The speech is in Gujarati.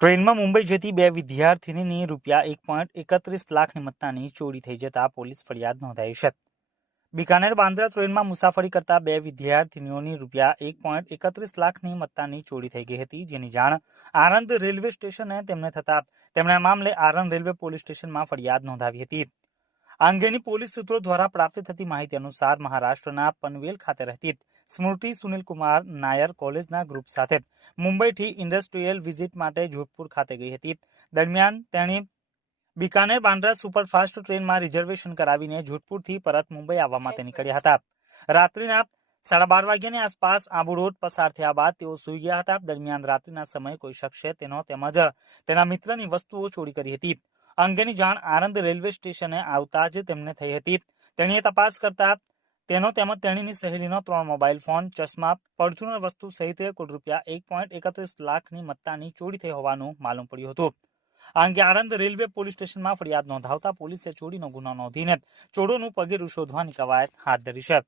ટ્રેનમાં મુંબઈ જતી બે વિદ્યાર્થીનીની રૂપિયા એક પોઈન્ટ એકત્રીસ લાખની મત્તાની ચોરી થઈ જતા પોલીસ ફરિયાદ નોંધાઈ છે. બિકાનેર બાંદ્રા ટ્રેનમાં મુસાફરી કરતા બે વિદ્યાર્થીનીઓની રૂપિયા એક પોઈન્ટ એકત્રીસ લાખની મત્તાની ચોરી થઈ ગઈ હતી, જેની જાણ આણંદ રેલવે સ્ટેશને તેમને થતા તેમણે આ મામલે આણંદ રેલવે પોલીસ સ્ટેશનમાં ફરિયાદ નોંધાવી હતી. આ અંગેની પોલીસ સૂત્રો દ્વારા પ્રાપ્ત થતી માહિતી અનુસાર મહારાષ્ટ્રના પનવેલ ખાતે રહેતી સ્મૃતિ સુનિલકુમાર નાયર કોલેજના ગ્રુપ સાથે મુંબઈથી ઇન્ડસ્ટ્રીયલ વિઝિટ માટે જોધપુર ખાતે ગઈ હતી. દરમિયાન તેણે બિકાનેર બાંદ્રા સુપરફાસ્ટ ટ્રેનમાં રિઝર્વેશન કરાવીને જોધપુરથી પરત મુંબઈ આવવા માટે નીકળ્યા હતા. રાત્રિના સાડા બાર વાગ્યાની આસપાસ આબુ રોડ પસાર થયા બાદ તેઓ સૂઈ ગયા હતા. દરમિયાન રાત્રિના સમયે કોઈ શખ્સે તેનો તેમજ તેના મિત્રની વસ્તુઓ ચોરી કરી હતી. અંગેની જાણ આણંદ રેલવે સ્ટેશને આવતા જ તેમને થઈ હતી. તેણીએ તપાસ કરતા તેનો તેમજ તેણીની સહેલીનો ત્રણ મોબાઈલ ફોન, ચશ્મા ફોર્ચ્યુનર વસ્તુ સહિત કુલ રૂપિયા એક પોઈન્ટ એકત્રીસ લાખની મત્તાની ચોરી થઈ હોવાનું માલુમ પડ્યું હતું. આ અંગે આણંદ રેલવે પોલીસ સ્ટેશનમાં ફરિયાદ નોંધાવતા પોલીસે ચોરીનો ગુનો નોંધીને ચોરોનું પગેરું શોધવાની કવાયત હાથ ધરી છે.